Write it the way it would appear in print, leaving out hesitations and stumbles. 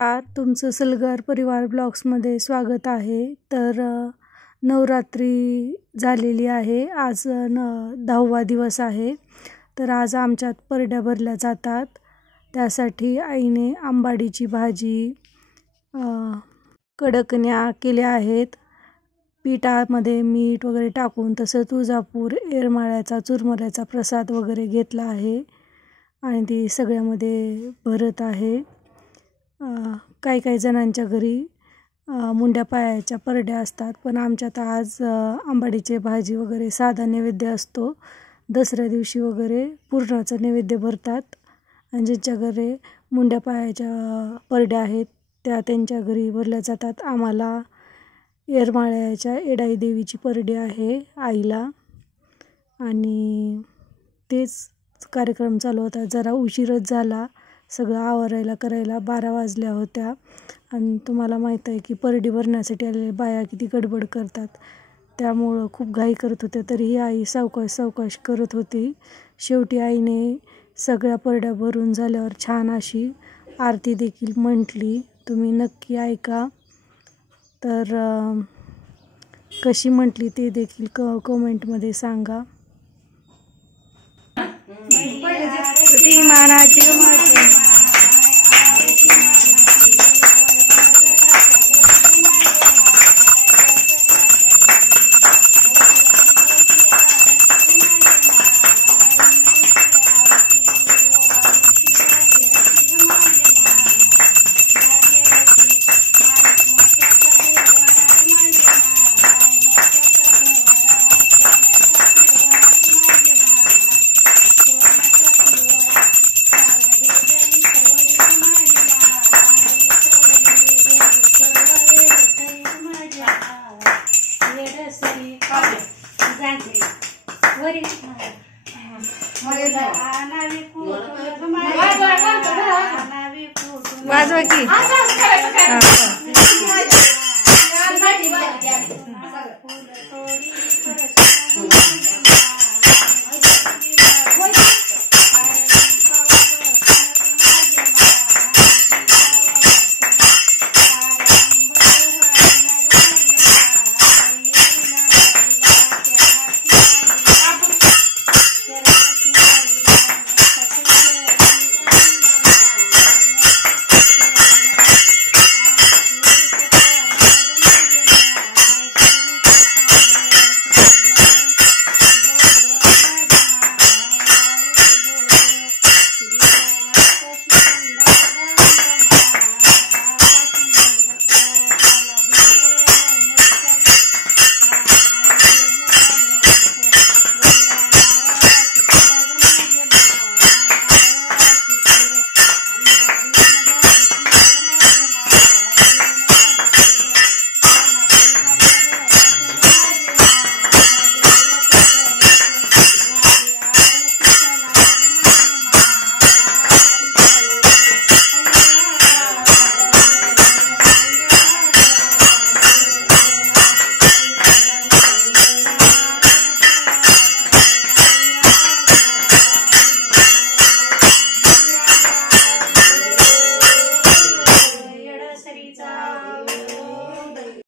तुमचं सलगर परिवार ब्लॉग्समध्ये स्वागत आहे। तर नवरात्री झालेली आहे, आज 10वा दिवस आहे। तर आज आमच्यात परड्या भरल्या जातात, त्यासाठी आईने आंबाडीची भाजी, कडकण्या केल्या आहेत पिठामध्ये मीठ वगैरे टाकून, तसं तुळजापूर येरमाळ्याचा चुरमुऱ्याचा प्रसाद वगैरे घेतला आहे आणि ती सगळ्यामध्ये भरत आहे। काही जणांच्या घरी मुंड्या पायाच्या परड्या असतात, पण आमच्यात आज आंबाडीची भाजी वगैरे साधा नैवेद्य असतो। दसऱ्या दिवशी वगैरे पुरणाचं नैवेद्य भरतात आणि ज्यांच्या घरी मुंड्या पायाच्या परड्या आहेत त्यांच्या घरी भरल्या जातात। आम्हाला येरमाळ्याच्या येडाई देवीची परडी आहे आईला, आणि तेच कार्यक्रम चालू होता। जरा उशीरच झाला, सगळं आवरायला करायला 12 वाजल्या होत्या। आणि तुम्हाला माहीत आहे की परडी भरण्यासाठी आलेल्या बाया किती गडबड करतात, त्यामुळं खूप घाई करत होत्या। तरीही आई सावकाश करत होती। शेवटी आईने सगळ्या परड्या भरून झाल्यावर छान अशी आरती देखील म्हटली, तुम्ही नक्की ऐका। तर कशी म्हटली ते देखील कमेंटमध्ये सांगा। वाजवा की